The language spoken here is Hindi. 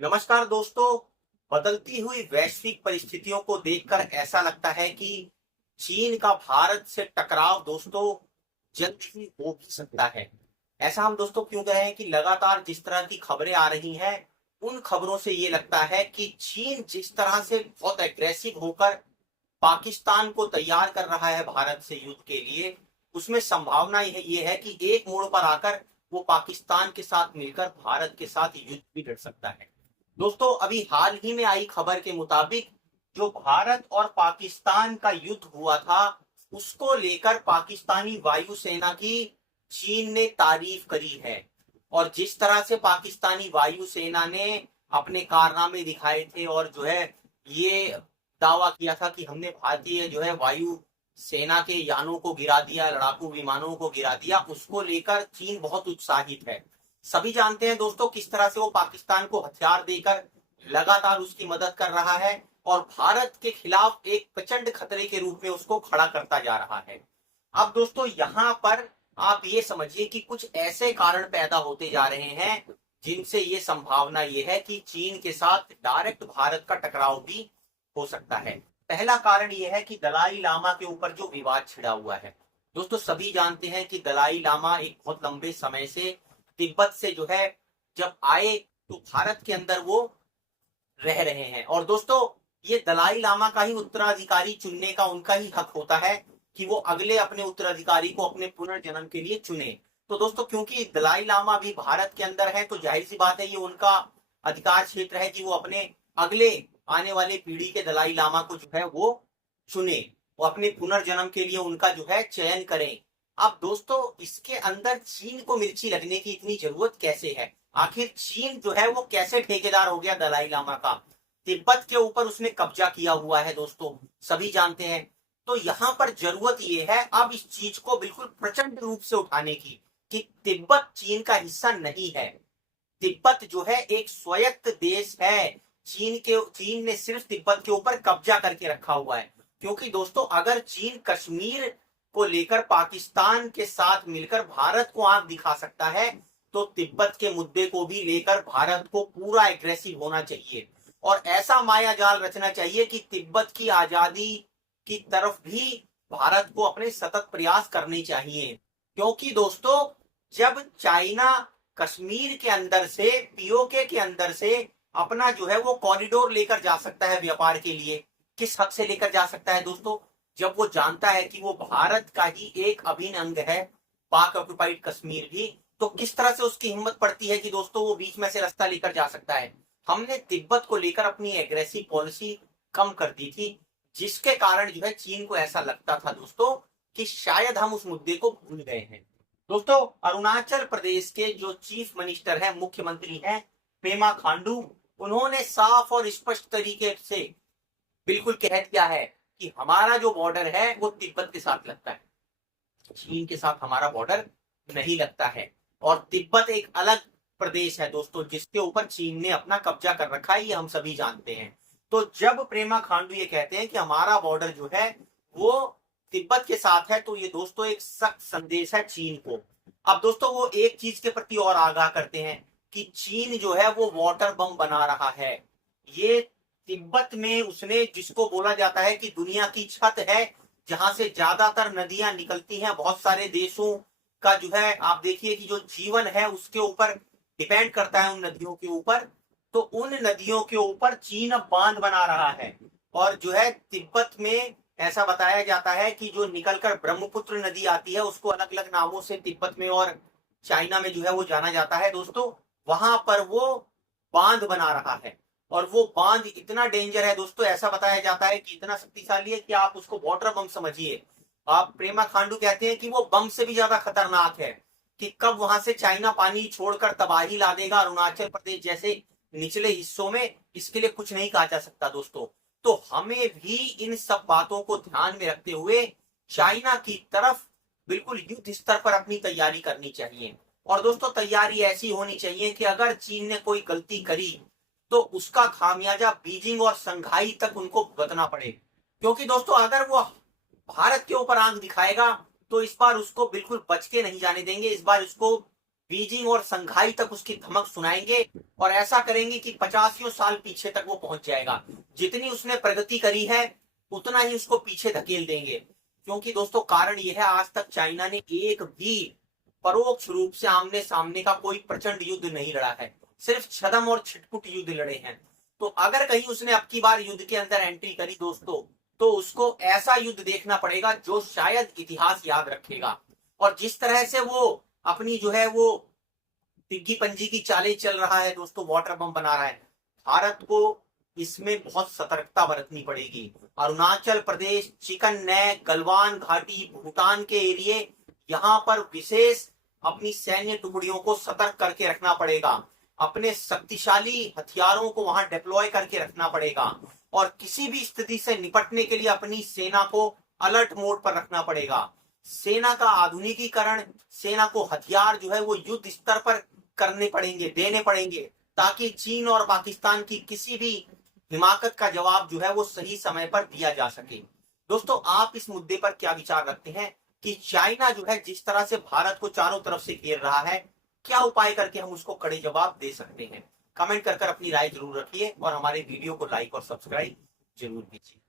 नमस्कार दोस्तों। बदलती हुई वैश्विक परिस्थितियों को देखकर ऐसा लगता है कि चीन का भारत से टकराव दोस्तों जल्द ही हो भी सकता है। ऐसा हम दोस्तों क्यों कह रहे हैं कि लगातार जिस तरह की खबरें आ रही हैं उन खबरों से ये लगता है कि चीन जिस तरह से बहुत एग्रेसिव होकर पाकिस्तान को तैयार कर रहा है भारत से युद्ध के लिए, उसमें संभावना ये है कि एक मोड़ पर आकर वो पाकिस्तान के साथ मिलकर भारत के साथ युद्ध भी लड़ सकता है। दोस्तों अभी हाल ही में आई खबर के मुताबिक जो भारत और पाकिस्तान का युद्ध हुआ था उसको लेकर पाकिस्तानी वायुसेना की चीन ने तारीफ करी है। और जिस तरह से पाकिस्तानी वायुसेना ने अपने कारनामे दिखाए थे और जो है ये दावा किया था कि हमने भारतीय जो है वायु सेना के यानों को गिरा दिया, लड़ाकू विमानों को गिरा दिया, उसको लेकर चीन बहुत उत्साहित है। सभी जानते हैं दोस्तों किस तरह से वो पाकिस्तान को हथियार देकर लगातार उसकी मदद कर रहा है और भारत के खिलाफ एक प्रचंड खतरे के रूप में उसको खड़ा करता जा रहा है। अब दोस्तों यहाँ पर आप ये समझिए कि कुछ ऐसे कारण पैदा होते जा रहे हैं जिनसे ये संभावना ये है कि चीन के साथ डायरेक्ट भारत का टकराव भी हो सकता है। पहला कारण यह है कि दलाई लामा के ऊपर जो विवाद छिड़ा हुआ है। दोस्तों सभी जानते हैं कि दलाई लामा एक बहुत लंबे समय से तिब्बत से जो है जब आए तो भारत के अंदर वो रह रहे हैं। और दोस्तों ये दलाई लामा का ही उत्तराधिकारी चुनने का उनका ही हक होता है कि वो अगले अपने उत्तराधिकारी को अपने पुनर्जन्म के लिए चुने। तो दोस्तों क्योंकि दलाई लामा भी भारत के अंदर है तो जाहिर सी बात है ये उनका अधिकार क्षेत्र है कि वो अपने अगले आने वाले पीढ़ी के दलाई लामा को जो है वो चुने, वो अपने पुनर्जन्म के लिए उनका जो है चयन करें। अब दोस्तों इसके अंदर चीन को मिर्ची लगने की इतनी जरूरत कैसे है? आखिर चीन जो है वो कैसे ठेकेदार हो गया दलाई लामा का? तिब्बत के ऊपर उसने कब्जा किया हुआ है दोस्तों, सभी जानते हैं। तो यहाँ पर जरूरत ये है अब इस चीज को बिल्कुल प्रचंड रूप से उठाने की कि तिब्बत चीन का हिस्सा नहीं है। तिब्बत जो है एक स्वायत्त देश है। चीन ने सिर्फ तिब्बत के ऊपर कब्जा करके रखा हुआ है। क्योंकि दोस्तों अगर चीन कश्मीर को लेकर पाकिस्तान के साथ मिलकर भारत को आंख दिखा सकता है तो तिब्बत के मुद्दे को भी लेकर भारत को पूरा एग्रेसिव होना चाहिए और ऐसा माया जाल रचना चाहिए कि तिब्बत की आजादी की तरफ भी भारत को अपने सतत प्रयास करने चाहिए। क्योंकि दोस्तों जब चाइना कश्मीर के अंदर से पीओके के अंदर से अपना जो है वो कॉरिडोर लेकर जा सकता है व्यापार के लिए, किस हक से लेकर जा सकता है दोस्तों? जब वो जानता है कि वो भारत का ही एक अभिन्न अंग है पाक ऑक्युपाइड कश्मीर भी, तो किस तरह से उसकी हिम्मत पड़ती है कि दोस्तों वो बीच में से रास्ता लेकर जा सकता है। हमने तिब्बत को लेकर अपनी एग्रेसिव पॉलिसी कम कर दी थी जिसके कारण जो है चीन को ऐसा लगता था दोस्तों कि शायद हम उस मुद्दे को भूल गए हैं। दोस्तों अरुणाचल प्रदेश के जो चीफ मिनिस्टर है, मुख्यमंत्री हैं पेमा खांडू, उन्होंने साफ और स्पष्ट तरीके से बिल्कुल कह दिया है कि हमारा जो बॉर्डर है वो तिब्बत के साथ लगता है, चीन के साथ हमारा बॉर्डर नहीं लगता है। और तिब्बत एक अलग प्रदेश है दोस्तों जिसके ऊपर चीन ने अपना कब्जा कर रखा है, ये हम सभी जानते हैं। तो जब प्रेमा खांडू ये कहते हैं कि हमारा बॉर्डर जो है वो तिब्बत के साथ है तो ये दोस्तों एक सख्त संदेश है चीन को। अब दोस्तों वो एक चीज के प्रति और आगाह करते हैं कि चीन जो है वो वाटर बम बना रहा है। ये तिब्बत में उसने जिसको बोला जाता है कि दुनिया की छत है जहां से ज्यादातर नदियां निकलती हैं, बहुत सारे देशों का जो है आप देखिए कि जो जीवन है उसके ऊपर डिपेंड करता है उन नदियों के ऊपर। तो उन नदियों के ऊपर चीन अब बांध बना रहा है और जो है तिब्बत में ऐसा बताया जाता है कि जो निकलकर ब्रह्मपुत्र नदी आती है उसको अलग अलग नामों से तिब्बत में और चाइना में जो है वो जाना जाता है दोस्तों, वहां पर वो बांध बना रहा है। और वो बांध इतना डेंजर है दोस्तों, ऐसा बताया जाता है कि इतना शक्तिशाली है कि आप उसको वाटर बम समझिए। आप प्रेमा खांडू कहते हैं कि वो बम से भी ज्यादा खतरनाक है कि कब वहां से चाइना पानी छोड़कर तबाही ला देगा अरुणाचल प्रदेश जैसे निचले हिस्सों में, इसके लिए कुछ नहीं कहा जा सकता दोस्तों। तो हमें भी इन सब बातों को ध्यान में रखते हुए चाइना की तरफ बिल्कुल युद्ध स्तर पर अपनी तैयारी करनी चाहिए। और दोस्तों तैयारी ऐसी होनी चाहिए कि अगर चीन ने कोई गलती करी तो उसका खामियाजा बीजिंग और संघाई तक उनको भुगतना पड़े। क्योंकि दोस्तों अगर वो भारत के ऊपर आंख दिखाएगा तो इस बार उसको बिल्कुल बच के नहीं जाने देंगे। इस बार उसको बीजिंग और संघाई तक उसकी धमक सुनाएंगे और ऐसा करेंगे कि 50 साल पीछे तक वो पहुंच जाएगा। जितनी उसने प्रगति करी है उतना ही उसको पीछे धकेल देंगे। क्योंकि दोस्तों कारण यह है, आज तक चाइना ने एक भी परोक्ष रूप से आमने सामने का कोई प्रचंड युद्ध नहीं लड़ा है, सिर्फ छद्म और छिटपुट युद्ध लड़े हैं। तो अगर कहीं उसने अब की बार युद्ध के अंदर एंट्री करी दोस्तों, तो उसको ऐसा युद्ध देखना पड़ेगा जो शायद इतिहास याद रखेगा। और जिस तरह से वो अपनी जो है वो तिग्गी पंजी की चालें चल रहा है दोस्तों, वाटर बम बना रहा है, भारत को इसमें बहुत सतर्कता बरतनी पड़ेगी। अरुणाचल प्रदेश, चिकन नेक, गलवान घाटी, भूटान के एरिए, यहाँ पर विशेष अपनी सैन्य टुकड़ियों को सतर्क करके रखना पड़ेगा। अपने शक्तिशाली हथियारों को वहां डिप्लॉय करके रखना पड़ेगा और किसी भी स्थिति से निपटने के लिए अपनी सेना को अलर्ट मोड पर रखना पड़ेगा। सेना का आधुनिकीकरण, सेना को हथियार जो है वो युद्ध स्तर पर करने पड़ेंगे, देने पड़ेंगे, ताकि चीन और पाकिस्तान की किसी भी हिमाकत का जवाब जो है वो सही समय पर दिया जा सके। दोस्तों, आप इस मुद्दे पर क्या विचार रखते हैं कि चाइना जो है जिस तरह से भारत को चारों तरफ से घेर रहा है, क्या उपाय करके हम उसको कड़े जवाब दे सकते हैं? कमेंट कर अपनी राय जरूर रखिए और हमारे वीडियो को लाइक और सब्सक्राइब जरूर कीजिए।